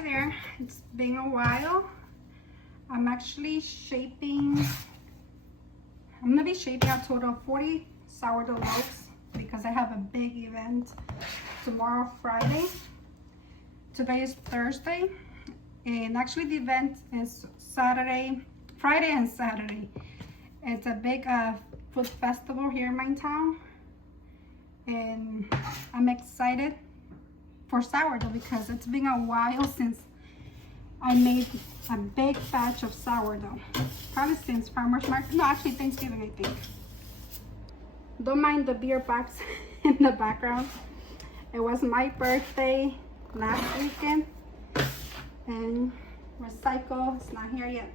Hi there, it's been a while. I'm actually shaping, I'm gonna be shaping a total of 40 sourdough loaves because I have a big event tomorrow, Friday. Today is Thursday, and actually the event is Friday and Saturday. It's a big food festival here in my town, and I'm excited for sourdough because it's been a while since I made a big batch of sourdough. Probably since farmer's market, no, actually Thanksgiving, I think. Don't mind the beer box in the background. It was my birthday last weekend, and recycle, it's not here yet.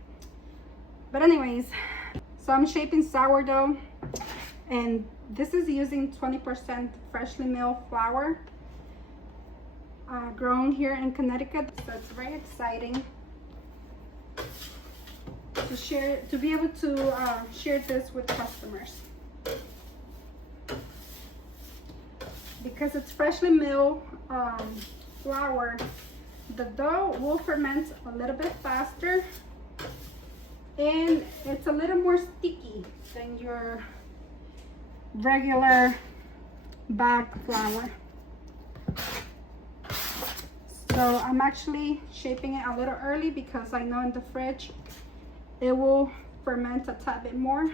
But anyways, so I'm shaping sourdough, and this is using 20% freshly milled flour. Grown here in Connecticut, so it's very exciting to be able to share this with customers. Because it's freshly milled flour, the dough will ferment a little bit faster, and it's a little more sticky than your regular bag flour. So I'm actually shaping it a little early because I know in the fridge it will ferment a tad bit more.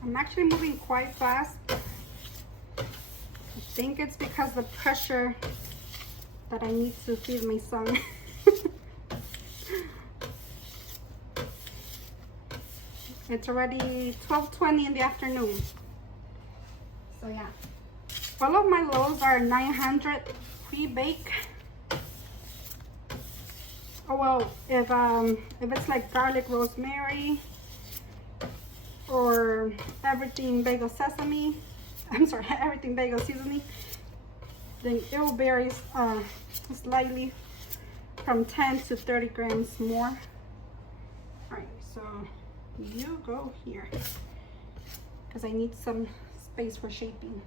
I'm actually moving quite fast. I think it's because the pressure that I need to feed my son. It's already 12:20 in the afternoon. So yeah, all of my loaves are 900 pre-bake. Oh well, if it's like garlic rosemary or everything bagel sesame, I'm sorry, everything bagel seasoning, then it will vary slightly from 10 to 30 grams more. All right, so you go here because I need some space for shaping.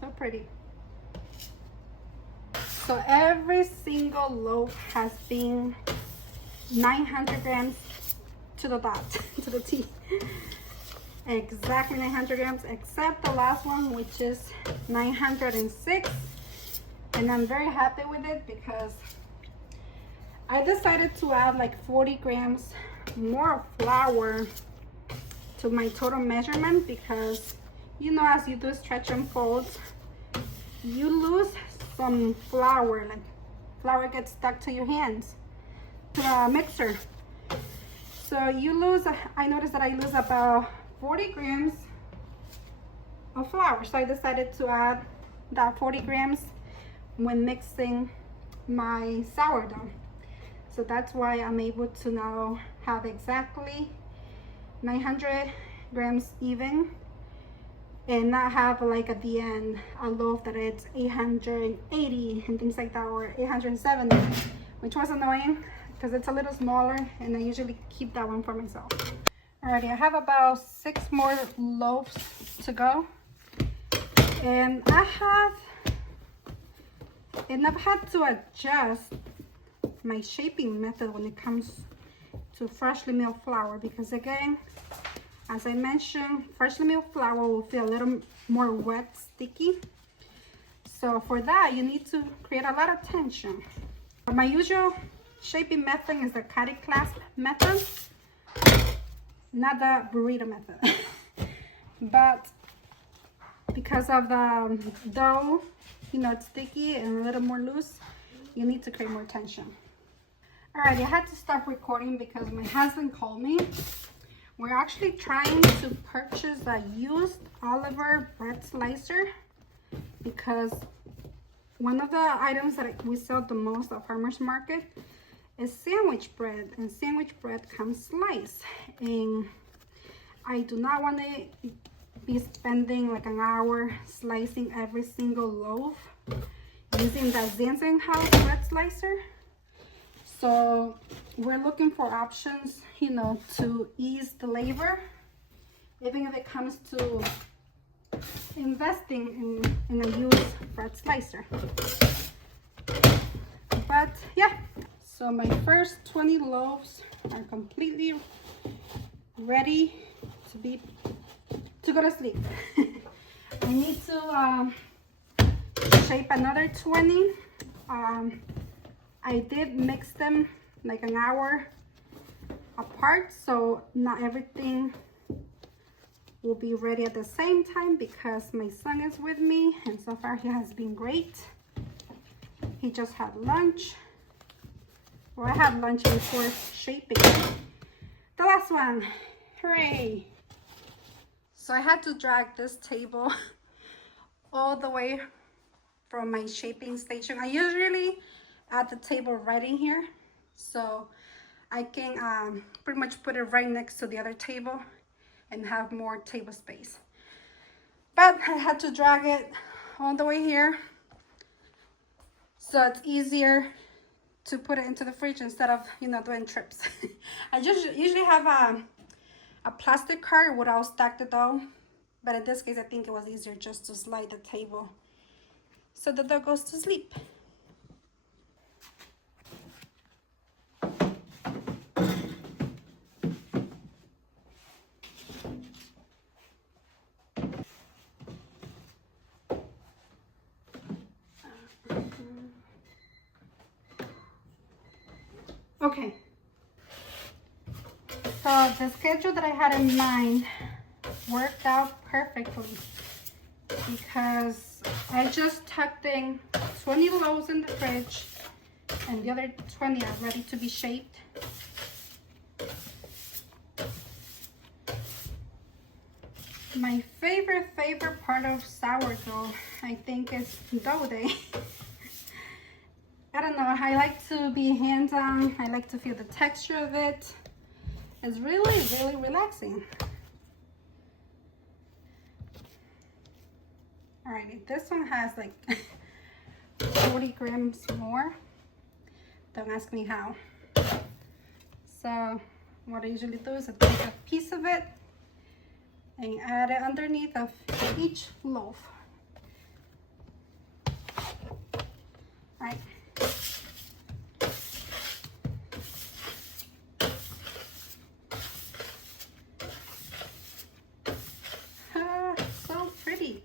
So pretty. So every single loaf has been 900 grams to the dot, to the T. Exactly 900 grams, except the last one, which is 906. And I'm very happy with it because I decided to add like 40 grams more flour to my total measurement because, you know, as you do stretch and folds, you lose some flour, like flour gets stuck to your hands, to the mixer. So you lose, I noticed that I lose about 40 grams of flour. So I decided to add that 40 grams when mixing my sourdough. So that's why I'm able to now have exactly 900 grams even, and not have like at the end a loaf that it's 880 and things like that, or 870, which was annoying because it's a little smaller and I usually keep that one for myself. Alrighty, I have about 6 more loaves to go, and I've had to adjust my shaping method when it comes to freshly milled flour because, again, as I mentioned, freshly milled flour will feel a little more wet, sticky. So for that, you need to create a lot of tension. My usual shaping method is the cottage clasp method, not the burrito method. But because of the dough, you know, it's sticky and a little more loose, you need to create more tension. Alright, I had to stop recording because my husband called me. We're actually trying to purchase a used Oliver bread slicer because one of the items that we sell the most at farmers market is sandwich bread, and sandwich bread comes sliced, and I do not want to be spending like an hour slicing every single loaf using the Zinsenhouse bread slicer. So we're looking for options, you know, to ease the labor, even if it comes to investing in a used bread slicer. But yeah, so my first 20 loaves are completely ready to go to sleep. I need to shape another 20. I did mix them like an hour apart, so not everything will be ready at the same time because my son is with me, and so far he has been great. He just had lunch, or I had lunch before shaping. The last one, hooray! So I had to drag this table all the way from my shaping station. I usually add the table right in here, so I can pretty much put it right next to the other table and have more table space. But I had to drag it all the way here, so it's easier to put it into the fridge instead of, you know, doing trips. I just usually have a plastic cart where I'll stack the dough, but in this case I think it was easier just to slide the table so the dough goes to sleep. Okay, so the schedule that I had in mind worked out perfectly because I just tucked in 20 loaves in the fridge and the other 20 are ready to be shaped. My favorite part of sourdough, I think, is dough day. I don't know, I like to be hands-on. I like to feel the texture of it. It's really relaxing. Alrighty, this one has like 40 grams more. Don't ask me how. So what I usually do is I take a piece of it and add it underneath of each loaf. Alright. So pretty.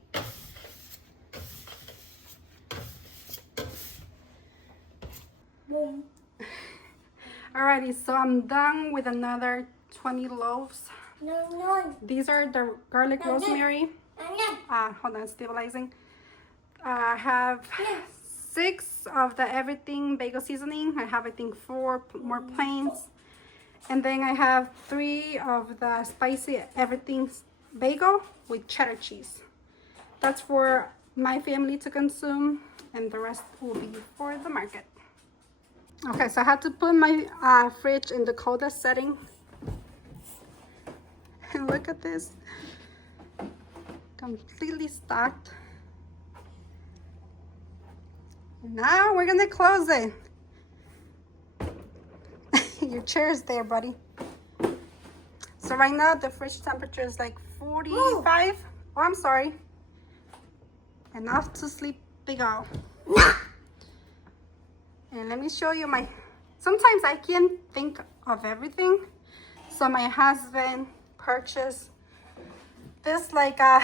Alrighty, so I'm done with another 20 loaves. These are the garlic rosemary. Hold on, stabilizing. I have 6 of the everything bagel seasoning. I have, I think, 4 more plains. And then I have 3 of the spicy everything bagel with cheddar cheese. That's for my family to consume, and the rest will be for the market. Okay, so I had to put my fridge in the coldest setting. And look at this. Completely stocked. Now we're gonna close it. Your chair is there, buddy. So right now the fridge temperature is like 45. Oh, I'm sorry. Enough to sleep, big ol'. And let me show you my, sometimes I can't think of everything. So my husband purchased this like a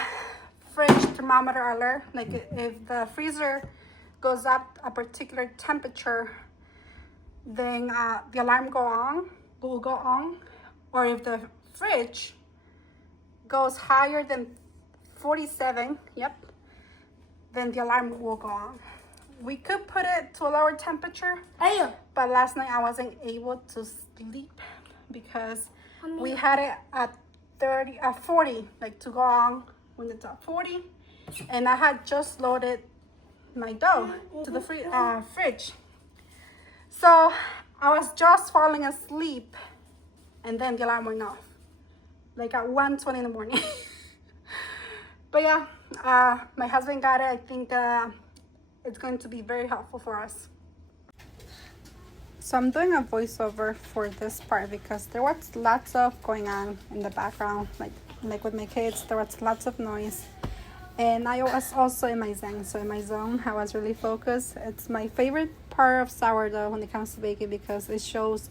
fridge thermometer alert. Like if the freezer goes up a particular temperature, then the alarm will go on. Or if the fridge goes higher than 47, yep, then the alarm will go on. We could put it to a lower temperature, but last night I wasn't able to sleep because we had it at 40, like to go on when it's at 40, and I had just loaded my dough to the fridge. So I was just falling asleep, and then the alarm went off, like at 1:20 in the morning. But yeah, my husband got it. I think it's going to be very helpful for us. So I'm doing a voiceover for this part because there was lots of going on in the background, like with my kids. There was lots of noise, and I was also in my zen. So in my zone, I was really focused. It's my favorite part of sourdough when it comes to baking because it shows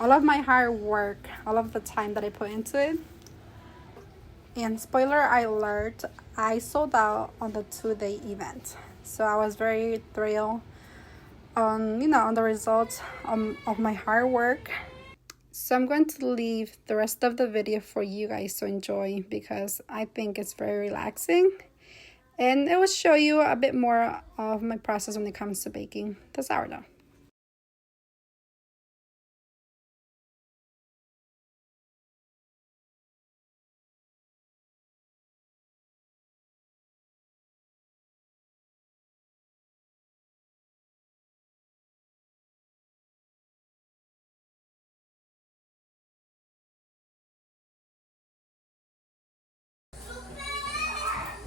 all of my hard work, all of the time that I put into it. And spoiler alert, I sold out on the 2-day event. So I was very thrilled on the results of my hard work. So I'm going to leave the rest of the video for you guys to enjoy because I think it's very relaxing. And it will show you a bit more of my process when it comes to baking the sourdough.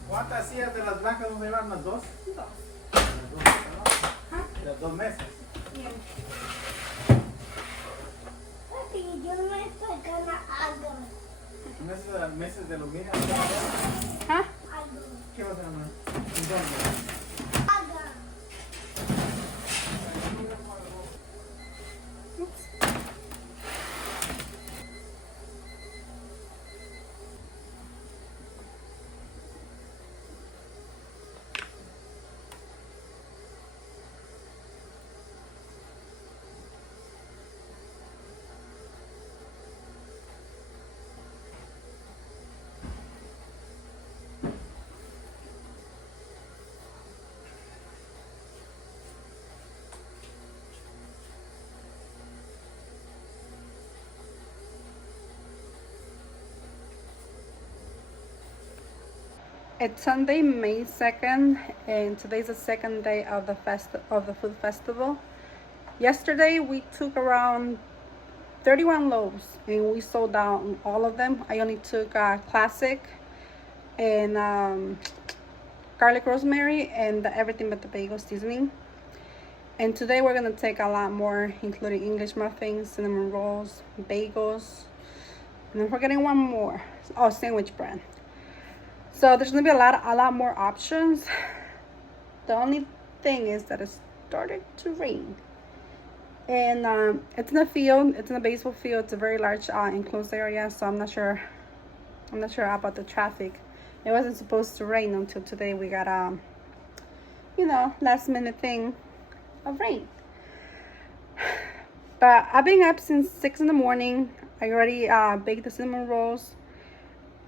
¿Cuántas sillas de las blancas vamos a llevar? ¿Unas dos? Dos. Las dos mesas, ¿no? Las dos mesas. Bien. Papi, yo no me estoy ganando algo. Mesas, mesas de aluminio. ¿Ah? Algo. ¿Qué vas a llamar? ¿Dónde? Algo. It's Sunday, May 2nd, and today's the second day of the food festival. Yesterday we took around 31 loaves and we sold out all of them. I only took classic and garlic rosemary and everything but the bagel seasoning. And today we're gonna take a lot more, including English muffins, cinnamon rolls, bagels, and then we're getting one more. Oh, sandwich bread. So there's gonna be a lot more options. The only thing is that it started to rain, and it's in a field. It's in a baseball field. It's a very large enclosed area. So I'm not sure about the traffic. It wasn't supposed to rain until today. We got last minute thing of rain. But I've been up since 6 in the morning. I already baked the cinnamon rolls.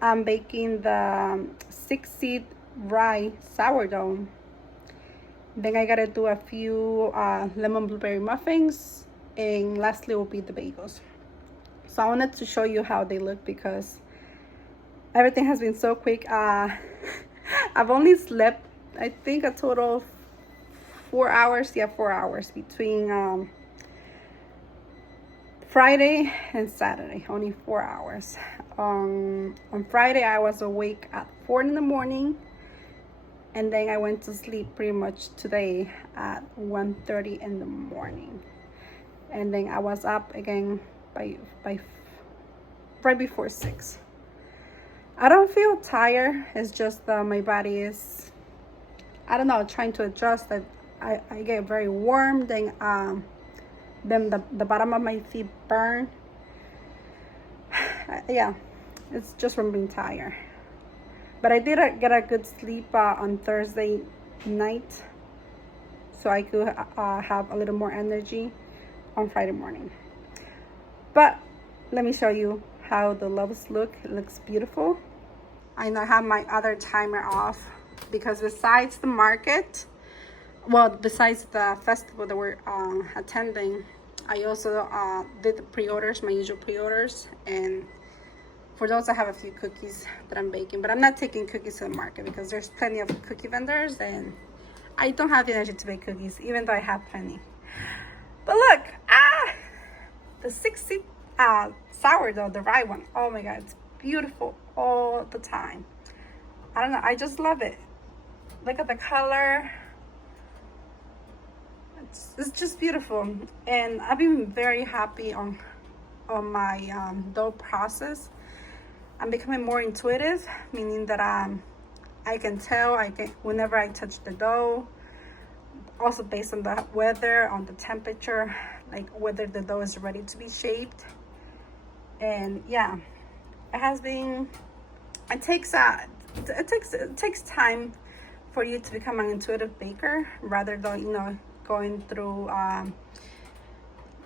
I'm baking the 6-seed rye sourdough. Then I gotta do a few lemon blueberry muffins, and lastly will be the bagels. So I wanted to show you how they look because everything has been so quick. I've only slept, I think, a total of 4 hours. Yeah, 4 hours between Friday and Saturday, only 4 hours. On Friday I was awake at 4 in the morning, and then I went to sleep pretty much today at 1:30 in the morning, and then I was up again by right before 6. I don't feel tired. It's just my body is, I don't know, trying to adjust. I get very warm, then the bottom of my feet burn. Yeah, it's just from being tired. But I did get a good sleep on Thursday night, so I could have a little more energy on Friday morning. But let me show you how the loaves look. It looks beautiful. I now have my other timer off because besides the market, well, besides the festival that we're attending, I also did the pre-orders, my usual pre-orders, and for those I have a few cookies that I'm baking, but I'm not taking cookies to the market because there's plenty of cookie vendors, and I don't have the energy to bake cookies, even though I have plenty. But look, the 60 sourdough, the rye one. Oh my God, it's beautiful all the time. I don't know, I just love it. Look at the color. It's just beautiful. And I've been very happy on my dough process. I'm becoming more intuitive, meaning that I can tell whenever I touch the dough, also based on the weather, on the temperature, like whether the dough is ready to be shaped. And yeah, it takes time for you to become an intuitive baker, rather than going through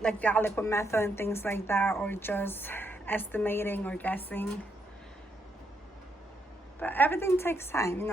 like the liquid method and things like that, or just estimating or guessing. But everything takes time,